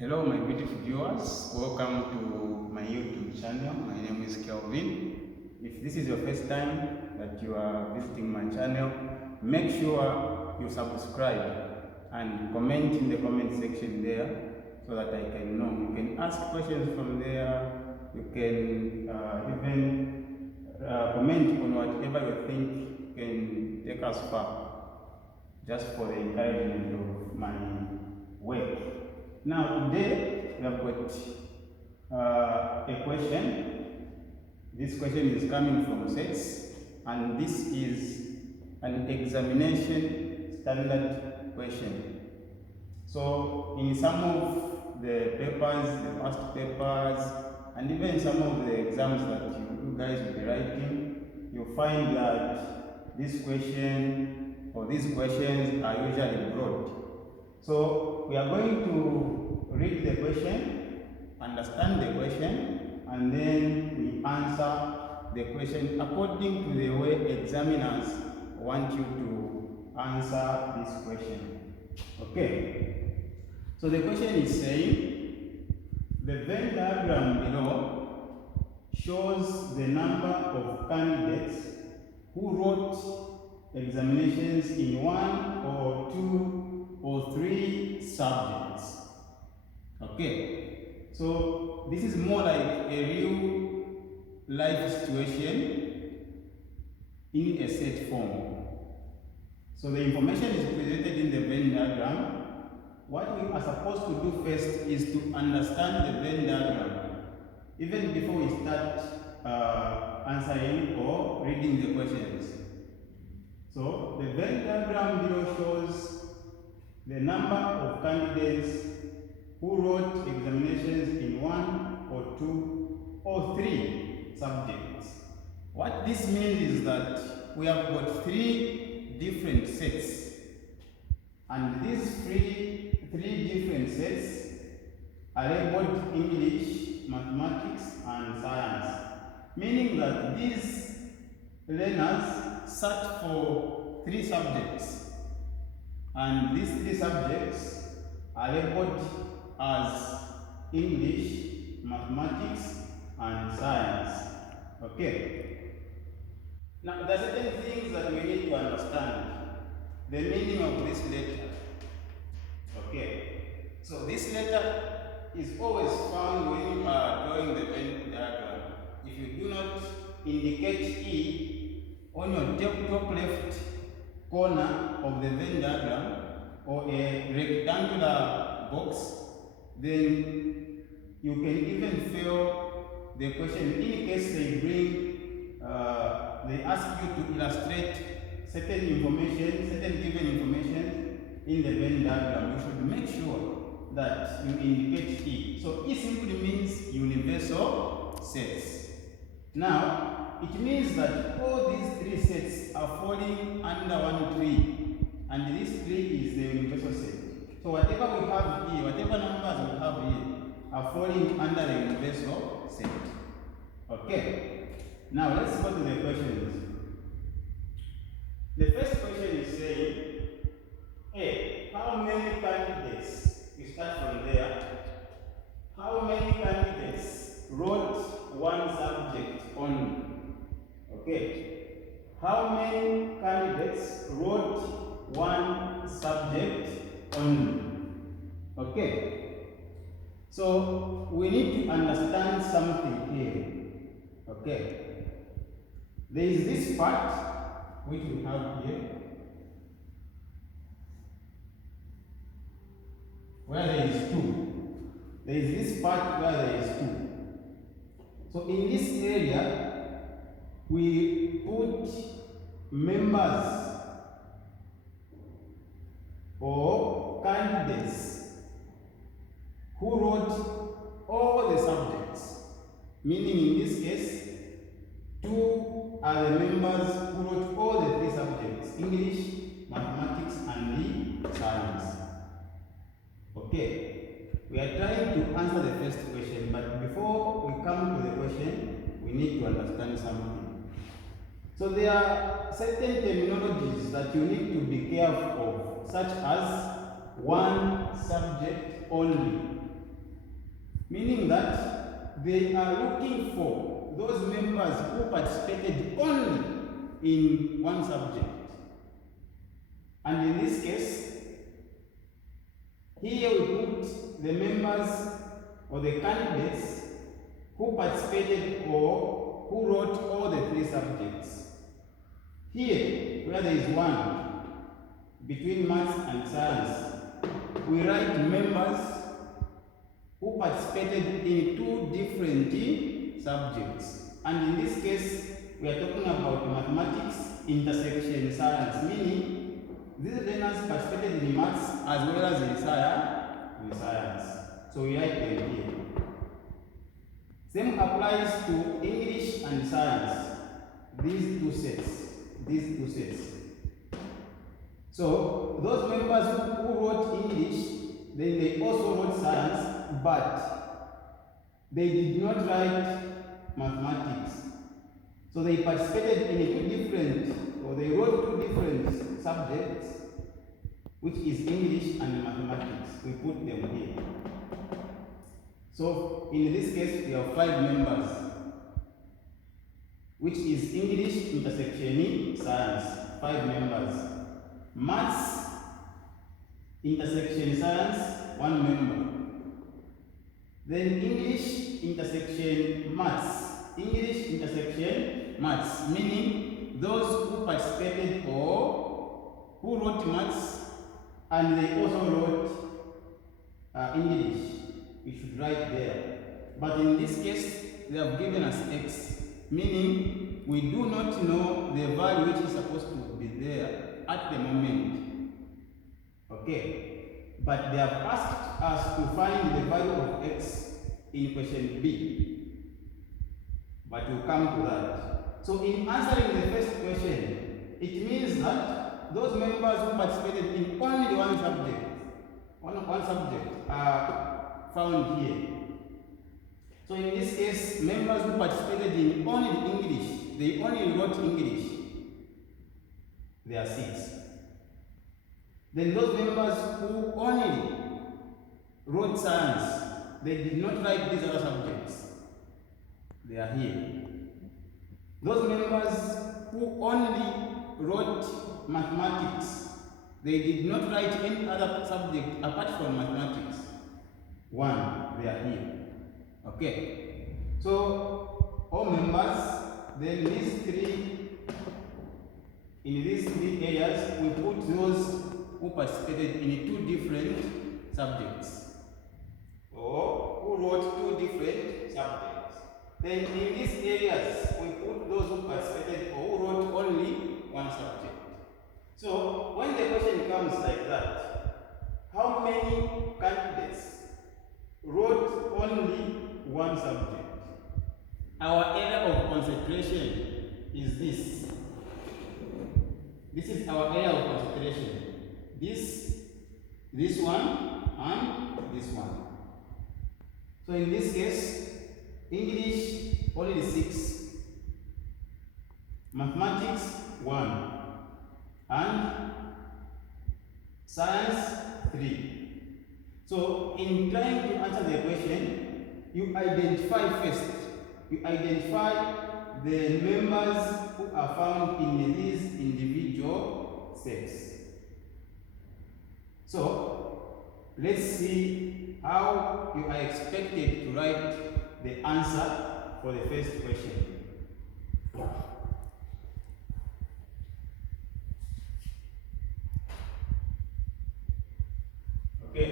Hello my beautiful viewers, welcome to my YouTube channel. My name is Kelvin. If this is your first time that you are visiting my channel, make sure you subscribe and comment in the comment section there so that I can know. You can ask questions from there, you can even comment on whatever you think can take us far, just for the encouragement of my work. Now today we have got a question. This question is coming from sets, and this is an examination standard question. So in some of the papers, the past papers, and even some of the exams that you guys will be writing, you'll find that this question or these questions are usually broad. So we are going to read the question, understand the question, and then we answer the question according to the way examiners want you to answer this question. Okay. So the question is saying, the Venn diagram below shows the number of candidates who wrote examinations in 1 or 2 or 3 subjects. Okay, so this is more like a real life situation in a set form. So the information is presented in the Venn diagram. What we are supposed to do first is to understand the Venn diagram, even before we start answering or reading the questions. So the Venn diagram below shows the number of candidates who wrote examinations in 1 or 2 or 3 subjects. What this means is that we have got 3 different sets, and these three different sets are labeled English, mathematics, and science, meaning that these learners sat for 3 subjects. And these 3 subjects are labeled as English, mathematics, and science. Okay. Now, there are certain things that we need to understand. The meaning of this letter. Okay. So this letter is always found when you are drawing the Venn diagram. If you do not indicate E on your top left corner of the Venn diagram or a rectangular box, then you can even fail the question in case they ask you to illustrate certain given information in the Venn diagram. You should make sure that you indicate E. So E simply means universal sets. Now, it means that all these 3 sets are falling under one tree, and this tree is the universal set. So whatever we have here, whatever numbers we have here, are falling under the universal set. Okay. Now let's go to the questions. The first question is saying, A, how many candidates, we start from there, how many candidates wrote one subject only? Okay. How many candidates wrote one subject only? Okay. So we need to understand something here. Okay. There is this part which we have here, where there is 2. There is this part where there is 2. So in this area, we put members or candidates who wrote all the subjects, meaning in this case, 2 are the members who wrote all the 3 subjects, English, mathematics, and the science. Okay, we are trying to answer the first question, but before we come to the question, we need to understand something. So there are certain terminologies that you need to be careful of, such as one subject only. meaning that they are looking for those members who participated only in one subject. And in this case, here we put the members or the candidates who participated or who wrote all the three subjects. Here, where there is one between maths and science, we write members who participated in two different subjects. And in this case, we are talking about mathematics intersection science, meaning these learners participated in maths as well as in science. So we write them here. Same applies to English and science. These two sets. So those members who wrote English, then they also wrote science, but they did not write mathematics. So they participated in they wrote two different subjects, which is English and mathematics. We put them here. So in this case, we have 5 members, which is English intersection science, 5 members. Maths intersection science, 1 member. Then English intersection maths, meaning those who participated or who wrote maths and they also wrote English. We should write there. But in this case, they have given us X, meaning we do not know the value which is supposed to be there at the moment. Okay. But they have asked us to find the value of X in question B. But we'll come to that. So in answering the first question, it means that those members who participated in only one subject are found here. So in this case, members who participated in only English, they only wrote English, there are 6. Then those members who only wrote science, they did not write these other subjects, they are here. Those members who only wrote mathematics, they did not write any other subject apart from mathematics. 1, they are here. Okay. So all members, then in these 3 areas, we put those who participated in 2 different subjects or who wrote 2 different subjects. Then in these areas, we put those who participated or who wrote only 1 subject. So when the question comes like that, how many candidates wrote only 1 subject? Our area of concentration is this. This is our area of concentration. This one, and this one. So in this case, English only 6, mathematics 1, and science 3. So in trying to answer the question, you identify first. You identify the members who are found in these individual sets. So let's see how you are expected to write the answer for the first question. Okay.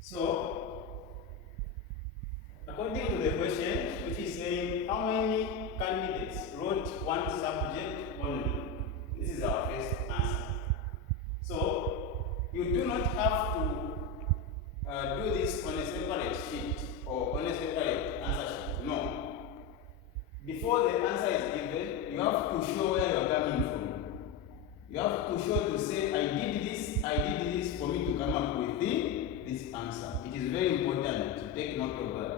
So according to the question, which is saying how many candidates wrote 1 subject only, this is our first answer. So you do not have to do this on a separate sheet or on a separate answer sheet. No. Before the answer is given, you have to show where you are coming from. You have to show to say, I did this for me to come up with this answer. It is very important to take note of that.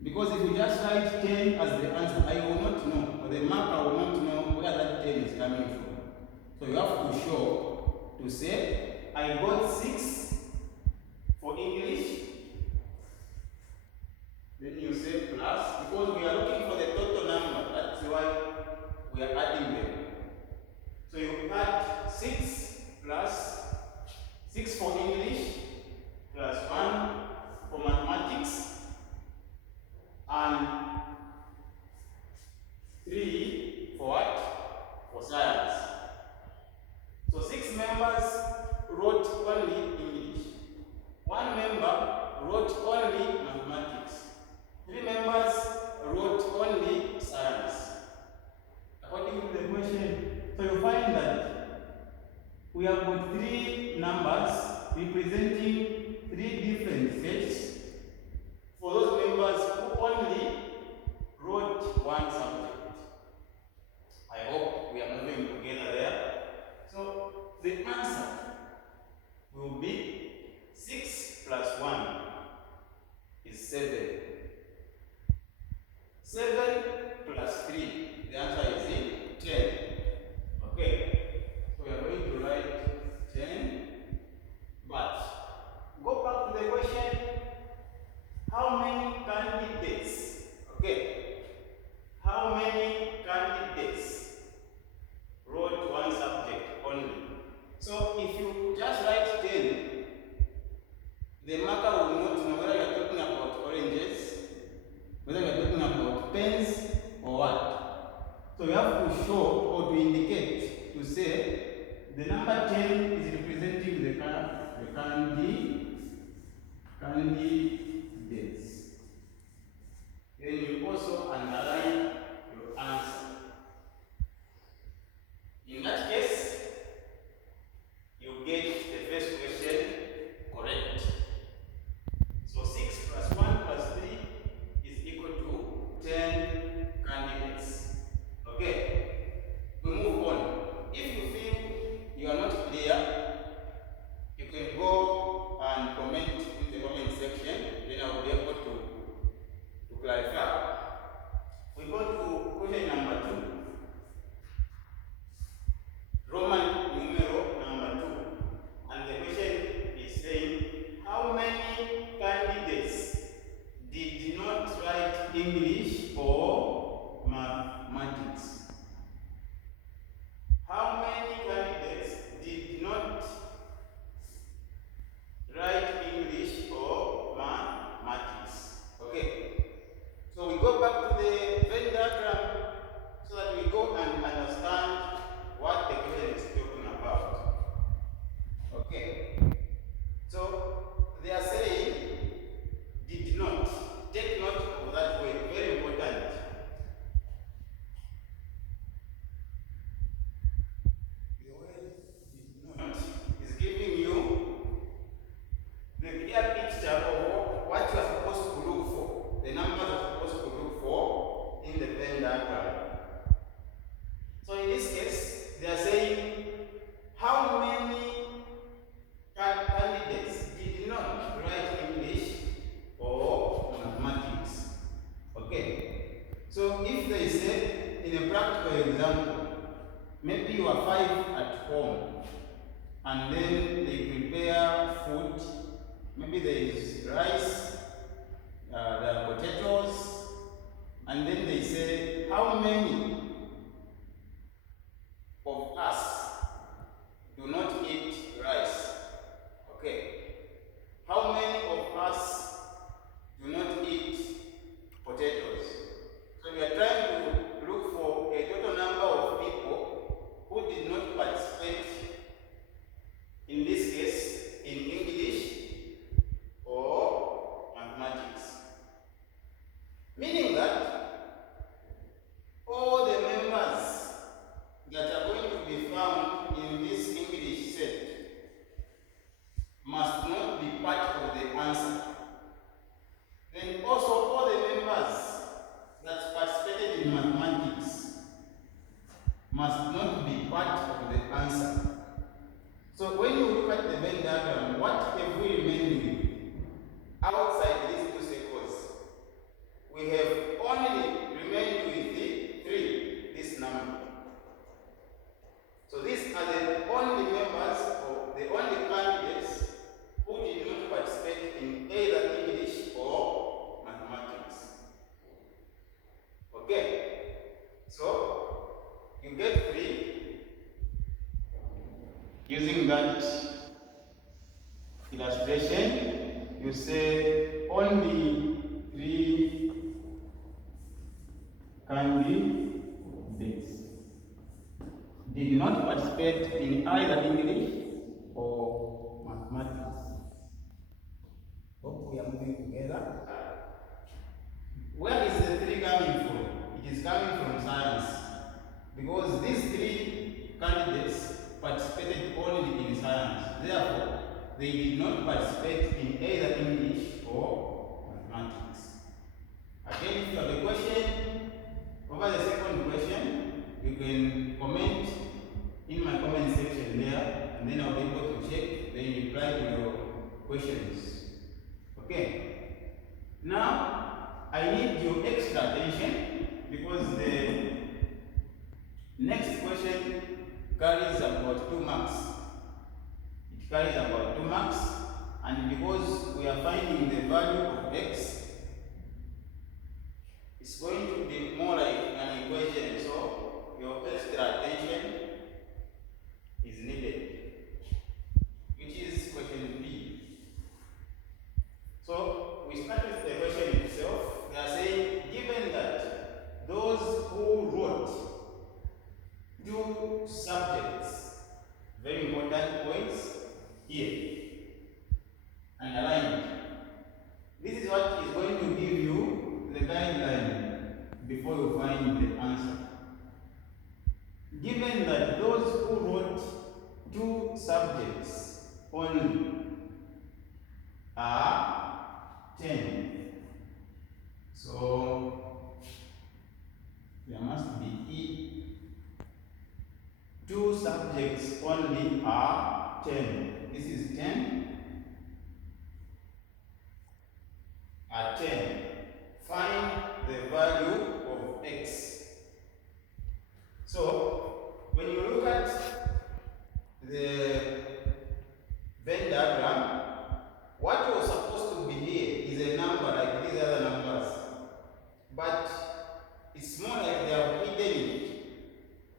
Because if you just write 10 as the answer, I will not know, or the marker will not know where that 10 is coming from. So you have to show, to say, I got 6 for English, 6 for English plus 1 for mathematics and 3 for what? For science. So 6 members wrote only English. 1 member wrote only mathematics. 3 members wrote only science. According to the question, so you find that we have got 3 numbers representing 3 different sets for those members who only wrote 1 subject. I hope we are moving together there. So the answer will be 6 plus 1 is 7. 7 plus 3, the answer is 10. Okay, so we are going to write 10, but go back to the question, how many candidates? Okay, how many candidates wrote 1 subject only? So if you just write 10, the marker will not know whether you are talking about oranges, whether you are talking about pens or what. So you have to show or to indicate, to say the number 10 is representing the candidates. Then you also underline your answer. In that case, you get the first question correct. So 6 plus 1 plus 3 is equal to 10 candidates. Okay, we move on. If you feel you are not clear, you can go and comment in the comment section, then I will be able to clarify. We go to question number 2. Roman numeral number 2. And the question is saying, how many candidates did not write English or mathematics? How many candidates did not write English or mathematics? Okay, so we go back to the Venn diagram so that we go and understand what the question is talking about. Okay, so they are saying did not. Take note of that word, very important. The word did not is giving you the clear picture of what you are supposed to look for, the numbers you are supposed to look for in the Venn diagram. So in this case, they are saying how many candidates did not write English or mathematics. Okay, so if they say in a practical example, maybe you are 5 at home and then they prepare food, maybe there is rice, there are potatoes, and then they say how many of us do not eat rice. Okay, how many of us do not eat potatoes? So we are trying to look for a total number of people who did not participate, in this case, in English or mathematics. Meaning that all the members that are going to be found in this English set must not be part of the answer. Then also all the members that participated in mathematics must not be part of the answer. So when you look at the Venn diagram, what have we remained with? Outside these 2 circles, we have only remained with the 3, this number. So these are the only members or the only candidates who did not participate in either English or mathematics. Okay, so you get 3 using that illustration, you say only 3 candidates did not participate in either English or mathematics. Hope we are moving together. Where is the 3 coming from? It is coming from science, because these 3 candidates participated only in science. Therefore, they did not participate in either English or mathematics. Again, if you have a question over the second question, you can comment in my comment section there, and then I'll be able to check, then reply to your questions. Okay. Now, I need your extra attention, because the next question carries about 2 marks. It carries about 2 marks, and because we are finding the value of x, it's going to be more like an equation, so your extra attention is needed, which is question B. So we start with the question itself. They are saying, given that those who wrote 2 subjects, very important points here, underlined. This is what is going to give you the guideline before you find the answer. Given that those who wrote 2 subjects only are 10. So there must be 2 subjects only are 10. This is 10. Are 10. Find the value of x. So when you look at the Venn diagram, what was supposed to be here is a number like these other numbers, but it's more like they have hidden it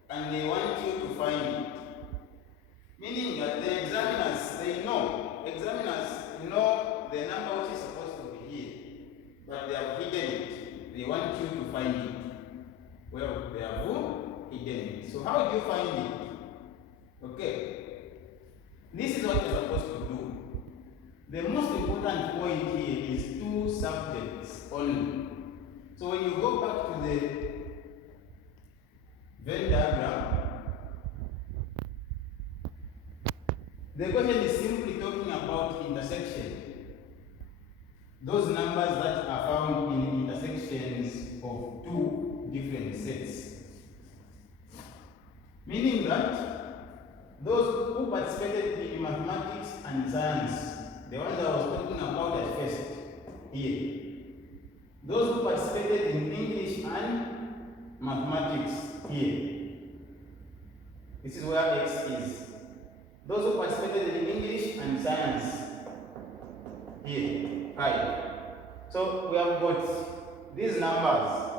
and they want you to find it. Meaning that the examiners know the number which is supposed to be here, but they have hidden it. They want you to find it. Well, they have hidden it. So how do you find it? Okay. This is what you're supposed to do. The most important point here is 2 subjects only. So when you go back to the Venn diagram, the question is simply talking about intersection. Those numbers that are found in intersections of 2 different sets. Meaning that those who participated in mathematics and science, the ones I was talking about at first here, those who participated in English and mathematics here, this is where x is. Those who participated in English and science here, 5. So we have got these numbers.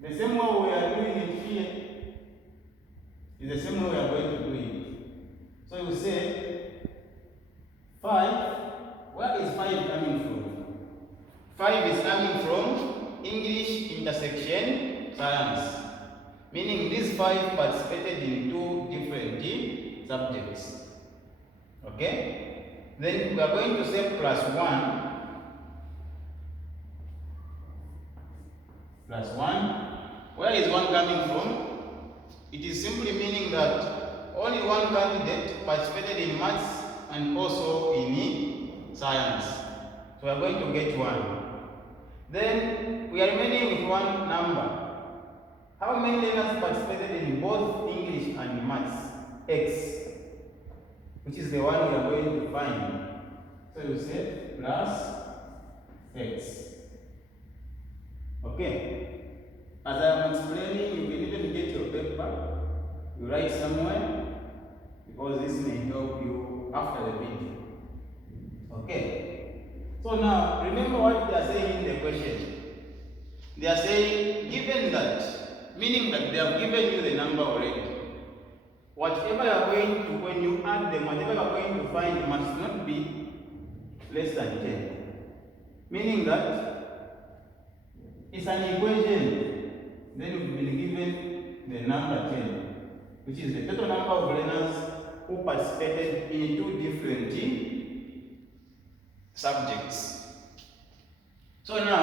The same way we are doing it here is the same way we are going to do it. So you say 5. Where is 5 coming from? 5 is coming from English intersection science. Meaning these 5 participated in 2 different subjects. Okay? Then we are going to say plus 1. Plus 1. Where is 1 coming from? It is simply meaning that only 1 candidate participated in maths and also in science. So we are going to get 1. Then we are remaining with 1 number. How many learners participated in both English and maths? X, which is the one we are going to find. So you say plus x. Okay. As I am explaining, you can even get your paper. You write somewhere, because this may help you after the video. Okay. So now, remember what they are saying in the question. They are saying, given that, meaning that they have given you the number already. whatever you are going to, when you add them, whatever you are going to find must not be less than 10. Meaning that it's an equation, then you've been given the number 10, which is the total number of learners who participated in 2 different subjects. So now,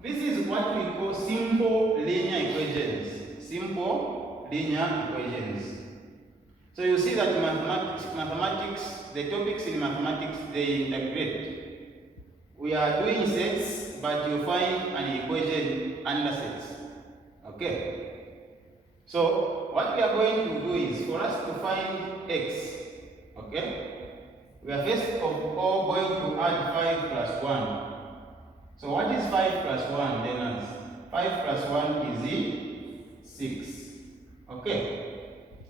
this is what we call simple linear equations. Simple linear equations. So you see that mathematics, the topics in mathematics, they integrate. We are doing sets, but you find an equation under sets. Okay? So what we are going to do is, for us to find x, okay? We are first of all going to add 5 plus 1. So what is 5 plus 1, learners? 5 plus 1 is 6. Okay?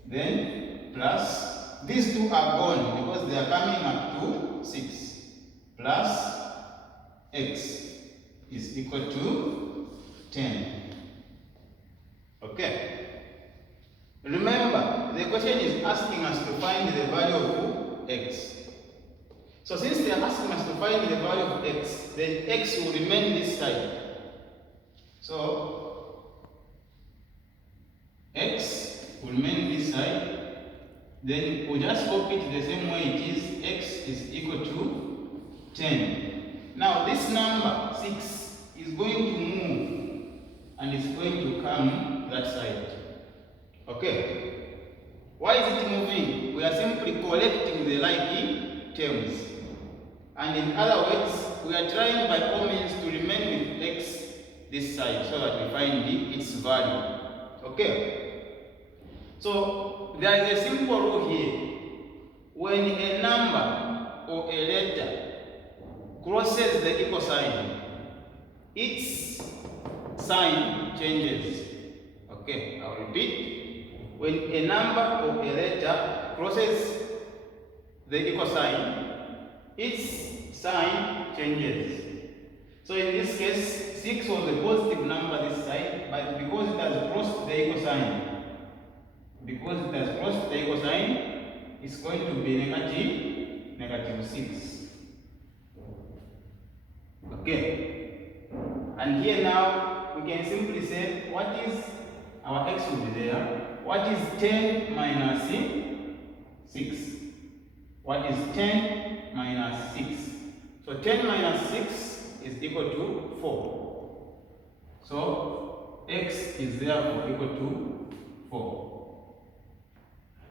Then plus, these two are gone because they are coming up to 6. Plus x is equal to 10. Okay? Remember, the question is asking us to find the value of x. So since they are asking us to find the value of x, then x will remain this side. So x will remain this side. Then we'll just copy it the same way it is. X is equal to 10. Now this number 6 is going to move and it's going to come that side. Okay? Why is it moving? We are simply collecting the like terms. And in other words, we are trying by all means to remain with x this side so that we find its value. Okay? So there is a simple rule here. When a number or a letter crosses the equal sign, its sign changes. Okay, I'll repeat. When a number or a letter crosses the equal sign, its sign changes. So in this case, 6 was a positive number this side, but because it has crossed the equal sign, it's going to be negative 6. Okay. And here now, we can simply say, what is our x will be there? What is 10 minus 6? What is 10 minus 6? So 10 minus 6 is equal to 4. So x is therefore equal to 4.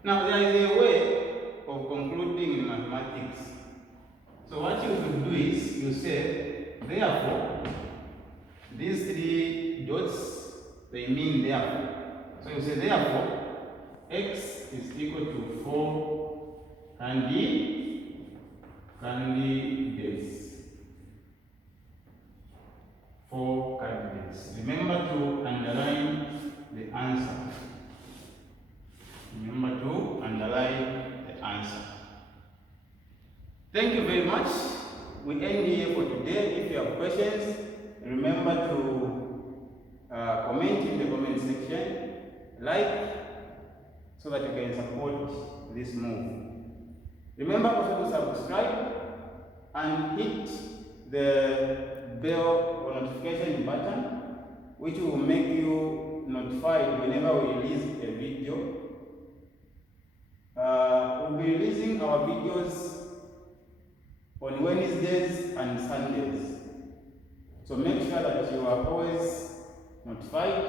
Now there is a way of concluding in mathematics. So what you should do is, you say, therefore, these 3 dots, they mean therefore. So you say, therefore, x is equal to 4 candidates. 4 candidates. Remember to underline the answer. Thank you very much. We end here for today. If you have questions, remember to comment in the comment section, like, so that you can support this move. Remember also to subscribe and hit the bell or notification button, which will make you notified whenever we release a video. We'll be releasing our videos on Wednesdays and Sundays. So make sure that you are always notified,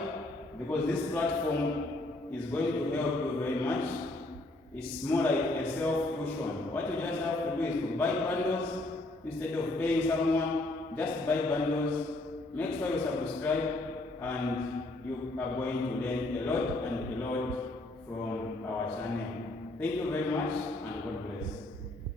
because this platform is going to help you very much. It's more like a self-tuition. What you just have to do is to buy bundles instead of paying someone. Just buy bundles. Make sure you subscribe, and you are going to learn a lot from our channel. Thank you very much, and God bless.